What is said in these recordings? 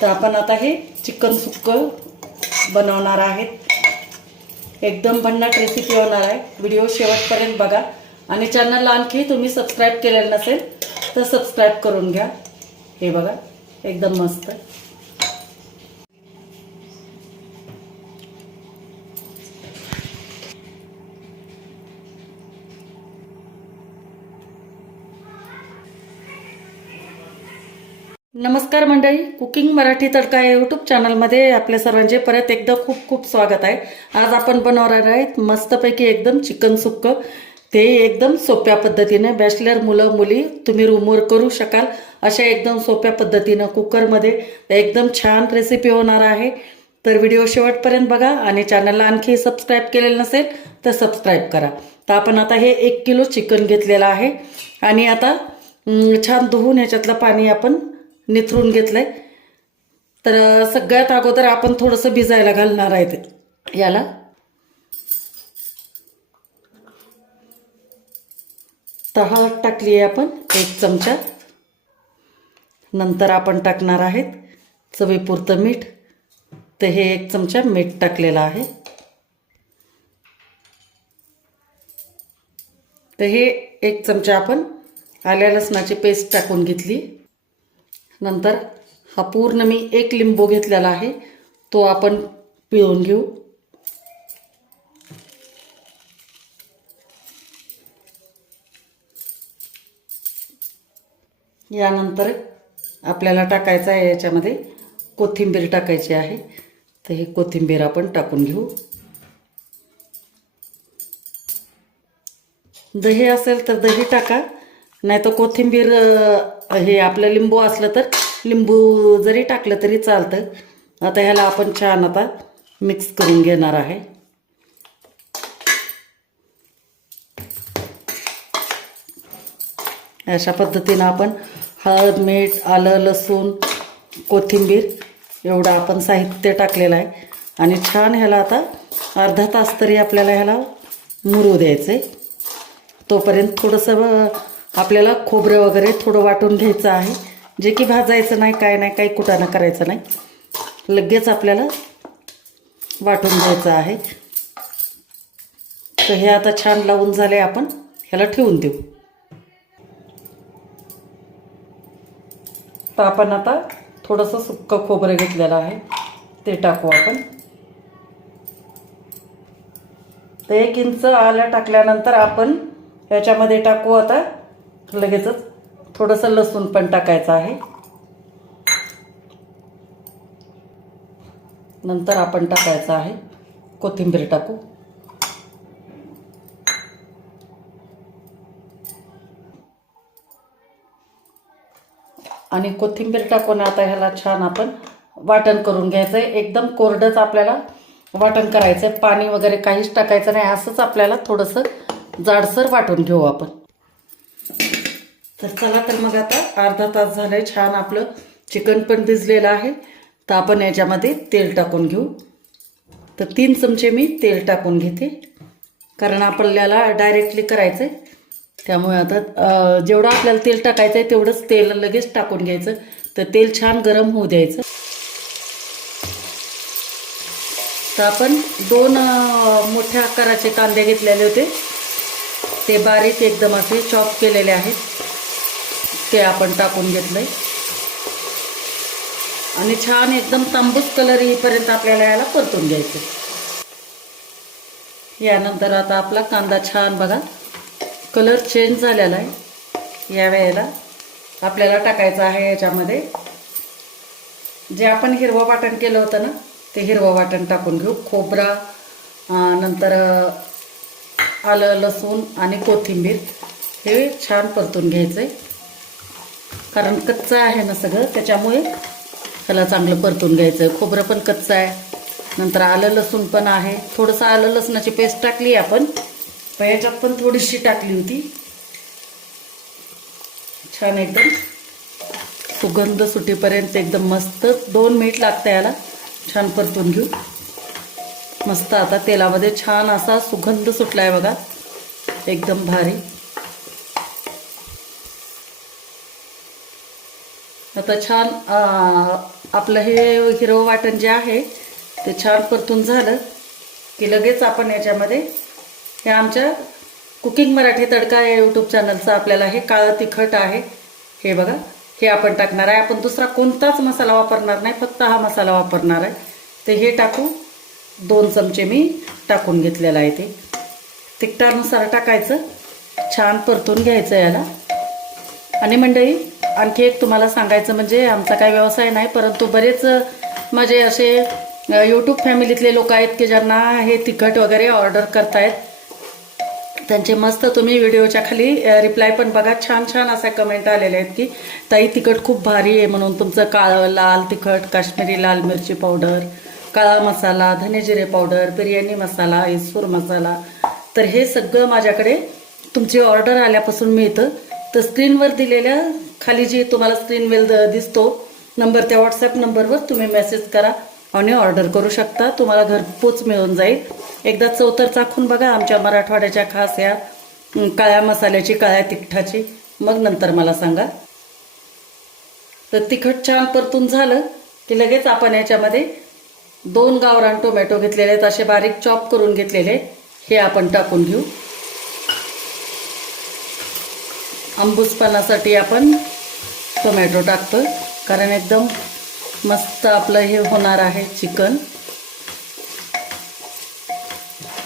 तर आपण आता हे चिकन सुक्कं बनवणार आहेत. एकदम भन्नाट रेसिपी होणार आहे. व्हिडिओ शेवटपर्यंत बघा आणि चॅनलला आणखी तुम्ही सबस्क्राईब केलेलं नसेल तर सबस्क्राईब करून घ्या. हे बघा एकदम मस्त. नमस्कार मंडळी, कुकिंग मराठी तडका या यूट्यूब चॅनलमध्ये आपल्या सर्वांचे परत एकदा खूप खूप स्वागत आहे. आज आपण बनवणार आहेत मस्तपैकी एकदम चिकन सुक्कं. ते एकदम सोप्या पद्धतीने बॅचलर मुलं मुली तुम्ही रूमवर करू शकाल अशा एकदम सोप्या पद्धतीनं कुकरमध्ये एकदम छान रेसिपी होणार आहे. तर व्हिडिओ शेवटपर्यंत बघा आणि चॅनलला आणखी सबस्क्राईब केलेलं नसेल तर सबस्क्राईब करा. तर आपण आता हे 1 किलो चिकन घेतलेलं आहे आणि आता छान धुवून ह्याच्यातलं पाणी आपण निथरून घेतलंय. तर सगळ्यात अगोदर आपण थोडंसं भिजायला घालणार आहे याला. हळद टाकली आहे आपण 1 चमचा. नंतर आपण टाकणार आहेत चवीपुरतं मीठ. तर हे 1 चमचा मीठ टाकलेलं आहे. तर हे 1 चमचा आपण आल्या लसणाची पेस्ट टाकून घेतली. नंतर हा पूर्ण मी 1 लिंबू घेतलेला आहे तो आपण पिळून घेऊ. यानंतर आपल्याला टाकायचं आहे याच्यामध्ये कोथिंबीर टाकायची आहे. तर ही कोथिंबीर आपण टाकून घेऊ. दही असेल तर दही टाका, नाही तर कोथिंबीर हे आपलं लिंबू असलं तर लिंबू जरी टाकलं तरी चालतं. आता ह्याला आपण छान आता मिक्स करून घेणार आहे. अशा पद्धतीनं आपण हळद, मीठ, आलं, लसूण, कोथिंबीर एवढं आपण साहित्य टाकलेलं आहे आणि छान ह्याला आता अर्धा तास तरी आपल्याला ह्याला मुरू द्यायचं आहे. तोपर्यंत थोडंसं आपल्याला खोबरं वगैरे थोडं वाटून घ्यायचं आहे, जे की भाजायचं नाही, काय नाही, काही कुटाणा करायचं नाही, लगेच आपल्याला वाटून घ्यायचं आहे. तर हे आता छान लावून झाले, आपण ह्याला ठेवून देऊ. तर आपण आता थोडंसं सुक्कं खोबरं घेतलेलं आहे ते टाकू आपण. तर 1 इंच आलं टाकल्यानंतर आपण ह्याच्यामध्ये टाकू आता लगेचच थोडंसं लसूण पण टाकायचं आहे. नंतर आपण टाकायचं आहे कोथिंबीर टाकू. आणि कोथिंबीर टाकून आता ह्याला छान आपण वाटण करून घ्यायचं आहे. एकदम कोरडंच आपल्याला वाटण करायचं आहे, पाणी वगैरे काहीच टाकायचं नाही. असंच आपल्याला थोडंसं जाडसर वाटून घेऊ आपण. तर चला, तर मग आता अर्धा तास झालंय, छान आपलं चिकन पण भिजलेलं आहे. तर आपण याच्यामध्ये तेल टाकून घेऊ. तर 3 चमचे मी तेल टाकून घेते, कारण आपल्याला डायरेक्टली करायचं आहे. त्यामुळे आता जेवढं आपल्याला तेल टाकायचं आहे तेवढंच तेल लगेच टाकून घ्यायचं. तर तेल छान गरम होऊ द्यायचं. तर आपण 2 मोठ्या आकाराचे कांदे घेतलेले होते, ते बारीक एकदम असे चॉप केलेले आहेत, ते आपण टाकून घेतलंय. आणि छान एकदम तांबूस कलर येईपर्यंत आपल्याला याला परतून घ्यायचं. यानंतर आता आपला कांदा छान बघा कलर चेंज झालेला आहे. या वेळेला आपल्याला टाकायचं आहे याच्यामध्ये जे आपण हिरवं वाटण केलं होतं ना, ते हिरवं वाटण टाकून घेऊ. खोबरा, नंतर आलं, लसूण आणि कोथिंबीर हे छान परतून घ्यायचं आहे, कारण कच्चं आहे ना सगळं, त्याच्यामुळे त्याला चांगलं परतून घ्यायचं आहे. खोबरं पण कच्चं आहे, नंतर आलं लसूण पण आहे. थोडंसं आलं लसणाची पेस्ट टाकली आपण, पण याच्यात पण थोडीशी टाकली होती. छान एकदम सुगंध सुटीपर्यंत एकदम मस्त 2 मिनिट लागतं याला छान परतून घेऊ. मस्त आता तेलामध्ये छान असा सुगंध सुटलाय बघा, एकदम भारी. आता छान आपलं हे हिरवं वाटण जे आहे ते छान परतून झालं की लगेच आपण याच्यामध्ये हे आमच्या कुकिंग मराठी तडका या यूट्यूब चॅनलचं आपल्याला हे काळं तिखट आहे हे बघा, हे आपण टाकणार आहे. आपण दुसरा कोणताच मसाला वापरणार नाही, फक्त हा मसाला वापरणार आहे. ते हे टाकू 2 चमचे मी टाकून घेतलेलं आहे. ते तिखटानुसार टाकायचं, छान परतून घ्यायचं याला. आणि मंडळी आणखी एक तुम्हाला सांगायचं म्हणजे आमचा काही व्यवसाय नाही, परंतु बरेच माझे असे यूट्यूब फॅमिलीतले लोक आहेत की ज्यांना हे तिखट वगैरे ऑर्डर करतायत. त्यांचे मस्त तुम्ही व्हिडिओच्या खाली रिप्लाय पण बघा, छान छान अशा कमेंट आलेल्या आहेत की ताई तिखट खूप भारी आहे म्हणून तुमचं काळं लाल तिखट, काश्मीरी लाल मिरची पावडर, काळा मसाला, धने जिरे पावडर, बिर्याणी मसाला, इसूर मसाला. तर हे सगळं माझ्याकडे तुमची ऑर्डर आल्यापासून मिळतं. तर स्क्रीनवर दिलेल्या खाली जी तुम्हाला स्क्रीनवर दिसतो नंबर, त्या व्हॉट्सॲप नंबरवर तुम्ही मेसेज करा आणि ऑर्डर करू शकता. तुम्हाला घरपोच मिळून जाईल. एकदा चव चाखून बघा आमच्या मराठवाड्याच्या खास या काळ्या मसाल्याची, काळ्या तिखटाची, मग नंतर मला सांगा. तर तिखट छान परतून झालं की लगेच आपण याच्यामध्ये 2 गावरान टोमॅटो घेतलेले आहेत, असे बारीक चॉप करून घेतलेले, हे आपण टाकून घेऊ. आंबूसपणासाठी आपण टोमॅटो टाकतो कारण एकदम मस्त आपलं हे होणार आहे चिकन.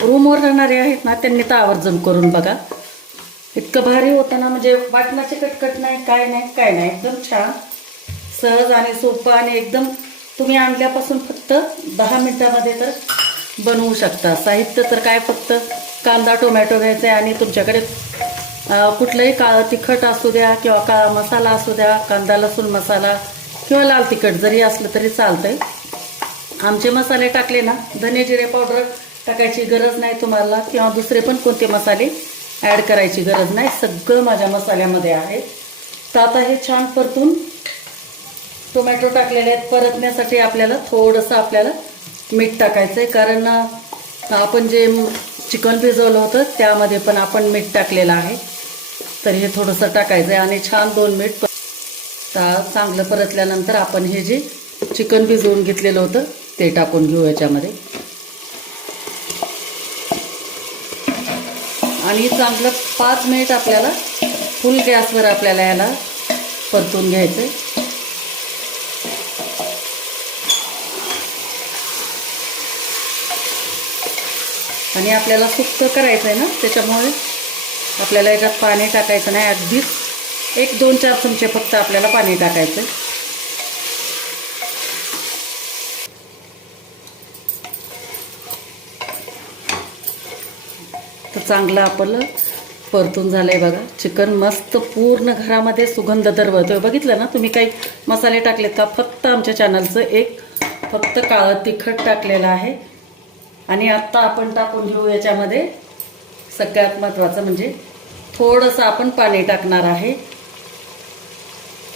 रूमवर राहणारे आहेत ना त्यांनी तर आवर्जून करून बघा, इतकं भारी होतं ना, म्हणजे वाटणाचे कटकट नाही, काय नाही, एकदम छान सहज आणि सोपं. आणि एकदम तुम्ही आणल्यापासून फक्त 10 मिनिटामध्ये तर बनवू शकता. साहित्य तर काय, फक्त कांदा टोमॅटो घ्यायचा आहे आणि तुमच्याकडे कुठलंही काळं तिखट असू द्या किंवा काळा मसाला असू द्या, कांदा लसूण मसाला किंवा लाल तिखट जरी असलं तरी चालतंय. आमचे मसाले टाकले ना, धने जिरे पावडर टाकायची गरज नाही तुम्हाला, किंवा दुसरे पण कोणते मसाले ॲड करायची गरज नाही, सगळं माझ्या मसाल्यामध्ये आहे. तर आता हे छान परतून टोमॅटो टाकलेले आहेत. परतण्यासाठी आपल्याला थोडंसं मीठ टाकायचं आहे, कारण आपण जे चिकन भिजवलं होतं त्यामध्ये पण आपण मीठ टाकलेलं आहे. तर हे थोडंसं टाकायचं आहे आणि छान 2 मिनिट चांगलं परतल्यानंतर आपण हे जे चिकन भिजवून घेतलेलं होतं ते टाकून घेऊ याच्यामध्ये. आणि चांगलं 5 मिनिट आपल्याला फुल गॅसवर आपल्याला याला परतून घ्यायचं आहे. आणि आपल्याला सुक्क करायचं आहे ना, त्याच्यामुळे आपल्याला याच्यात पाणी टाकायचं नाही, अगदीच 1-2-4 चमचे फक्त आपल्याला पाणी टाकायचं आहे. तर चांगलं आपलं परतून झालंय बघा. चिकन मस्त पूर्ण घरामध्ये सुगंध दरवळतोय. बघितलं ना तुम्ही काही मसाले टाकलेत का? फक्त आमच्या चॅनलचं एक फक्त काळं तिखट टाकलेलं आहे. आणि आत्ता आपण टाकून घेऊ याच्यामध्ये सगळ्यात महत्त्वाचं म्हणजे थोडंसं आपण पाणी टाकणार आहे.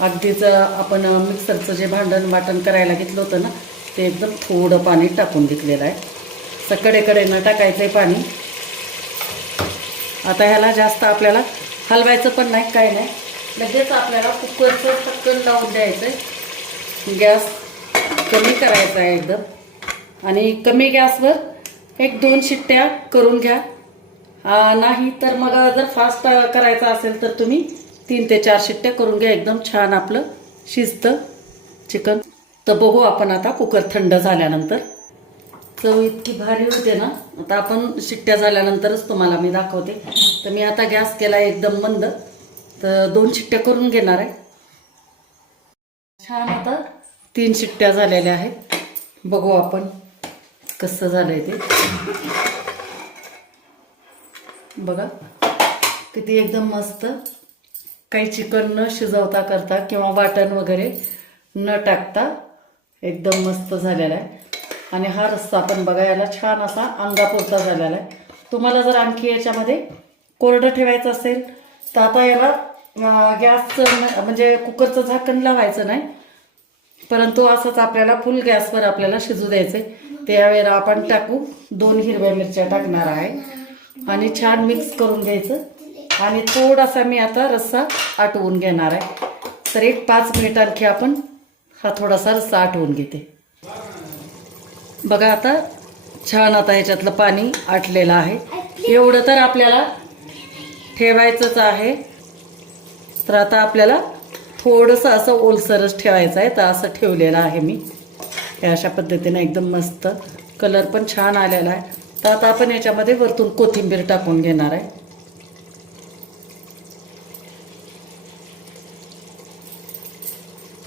अगदीच आपण मिक्सरचं जे भांडण वाटण करायला घेतलं होतं ना, ते एकदम थोडं पाणी टाकून घेतलेलं आहे. सगळीकडेनं टाकायचं आहे पाणी. आता ह्याला जास्त आपल्याला हलवायचं पण नाही, काय नाही, लगेच आपल्याला कुकरचं टक्कन लावून द्यायचं आहे. गॅस कमी करायचा आहे एकदम, आणि कमी गॅसवर 1-2 शिट्ट्या करून घ्या. नाही तर मग जर फास्ट करायचं असेल तर तुम्ही 3 ते 4 शिट्ट्या करून घ्या. एकदम छान आपलं शिजतं चिकन. तर बघू आपण आता कुकर थंड झाल्यानंतर. चव इतकी भारी होते ना. आता आपण शिट्ट्या झाल्यानंतरच तुम्हाला मी दाखवते. तर मी आता गॅस केला एकदम मंद, तर 2 शिट्ट्या करून घेणार आहे. छान आता 3 शिट्ट्या झालेल्या आहेत. बघू आपण कसं झालंय ते. बघा किती एकदम मस्त, काही चिकन न शिजवता करता किंवा वाटण वगैरे न टाकता एकदम मस्त झालेला आहे. आणि हा रस्सा पण बघा याला छान असा अंगापुरता झालेला आहे. तुम्हाला जर आणखी याच्यामध्ये कोरडं ठेवायचं असेल तर आता याला गॅसचं म्हणजे कुकरचं झाकण लावायचं नाही, परंतु असंच आपल्याला फुल गॅसवर आपल्याला शिजू द्यायचं आहे. त्यावेळेला आपण टाकू 2 हिरव्या मिरच्या टाकणार आहे आणि छान मिक्स करून घ्यायचं. आणि थोडासा मी आता रस्सा आटवून घेणार आहे. तर एक 5 मिनिट आणखी आपण हा थोडासा रस्सा आटवून घेते. बघा आता छान आता ह्याच्यातलं पाणी आटलेलं आहे. एवढं तर आपल्याला ठेवायचंच आहे. तर आता आपल्याला थोडंसं असं ओलसरच ठेवायचं आहे. तर असं ठेवलेलं आहे मी. हे अशा पद्धतीने एकदम मस्त कलर पण छान आलेला आहे. तर आता आपण याच्यामध्ये वरतून कोथिंबीर टाकून घेणार आहे.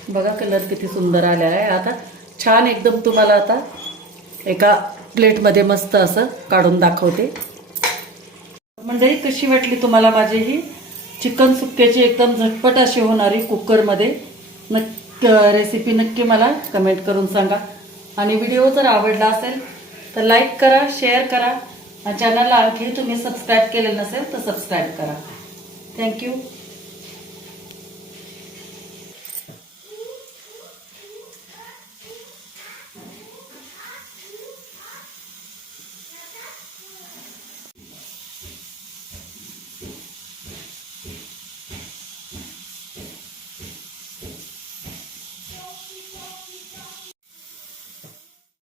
बघा कलर किती सुंदर आलेला आहे. आता छान एकदम तुम्हाला आता एका प्लेटमध्ये मस्त असं काढून दाखवते. मंडळी कशी वाटली तुम्हाला माझी ही चिकन सुक्क्याची एकदम झटपट अशी होणारी कुकरमध्ये रेसिपी नक्की मला कमेंट करून सांगा. आणि व्हिडिओ जर आवडला असेल तर लाईक करा, शेअर करा आणि चॅनलला आणखी तुम्ही सबस्क्राईब केलेलं नसेल तर सबस्क्राईब करा. थँक्यू.